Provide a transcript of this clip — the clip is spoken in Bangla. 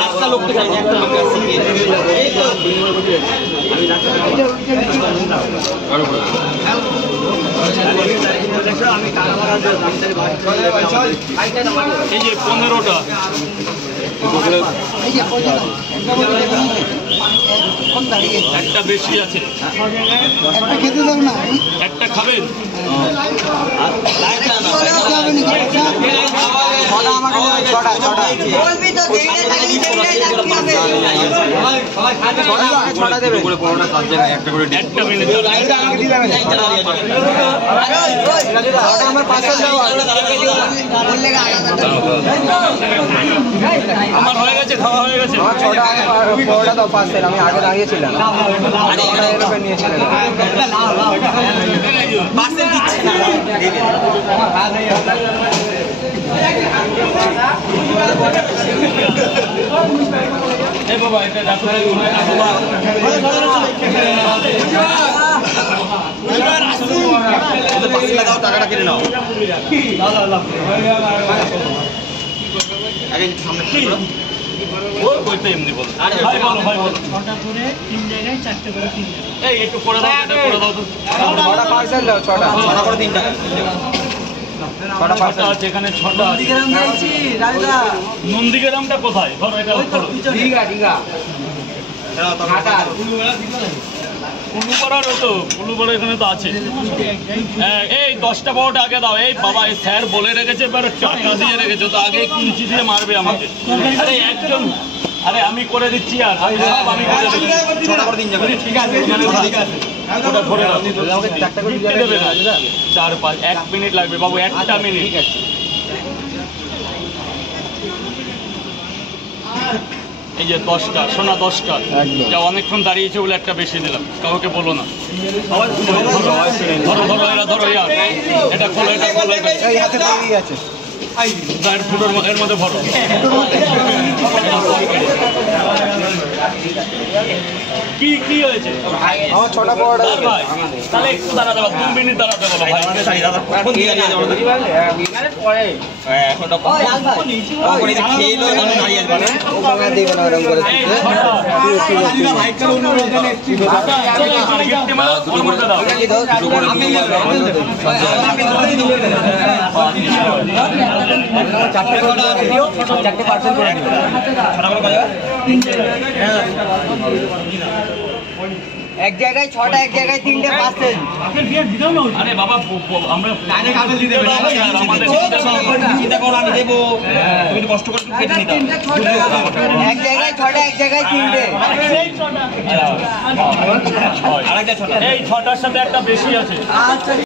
রাস্তা লোক তো জানি একটা লোক আছে এই তো আমি টাকা লাগাতে এই যে 15টা একটা বেশি আছে খেতে দাও না একটা খাবেন আমার হয়ে গেছে খাওয়া হয়ে গেছে আমি আগে দাঁড়িয়েছিলাম বাবা এটা টাকাটা কেটে নাও আগে সামনে এমনি বলো ভাই বলো 6টা করে 3 জায়গায় 4টে করে 3 এই একটু করে দাও এটা করে দাও তো 6টা পার্সেল দাও 6টা করে 3 টাকা 6টা পার্সেল আছে এখানে 6টা নন্দীগ্রাম যাইছি রাজদা নন্দীগ্রামটা কোথায় ধরো এটা ধরো দিঘা ঘাটাল পুলুপাড়ার তো পুলুপাড়া এখানে তো আছে এই 10টা 12টা আগে দাও এই বাবা এই স্যার বলে রেখেছে এবার টাকা দিয়ে রেখেছে তো আগে কুঞ্চি দিয়ে মারবে আমাকে আরে একজন আরে আমি করে দিচ্ছি আর আমি করে দিচ্ছি 6টা করে 3 যাবে ঠিক আছে ওটা ধরে নাও আমাকে 4টা করে দিয়ে দেবে না 4 5 1 মিনিট লাগবে বাবু 1টা মিনিট ঠিক আছে এই যে 10টা সোনা 10টা যা অনেকক্ষণ দাঁড়িয়েছে বলে একটা বেশি দিলাম কাউকে বলো না ধরো ধরো এরা ধরো ইয়ার এটা খোলো এটা খোলো আছে এর মধ্যে ভরো কি কি হয়েছে আমার 6টা বড়টা তাহলে একটু দাঁড়াতে বলো 2 মিনিট দাঁড়াতে বলো ভাই এখন দিয়ে নিয়ে যাও পরে এখনটা ওখানে খেয়ে দাও আমি দাঁড়িয়ে আসব ওখানে দেব না এরকম করে এক জায়গায় 6টা এক জায়গায় 3টে পার্সেল আরে বাবা আমরা ডাইরেক্ট আপেল দিতে হবে আমাদের চিন্তা করো আমি দেব তুমি তো কষ্ট করে কেটে নিতে এক জায়গায় 6টা এক জায়গায় 3টে আরেকটা 6টা এই 6টার সাথে একটা বেশি আছে আচ্ছা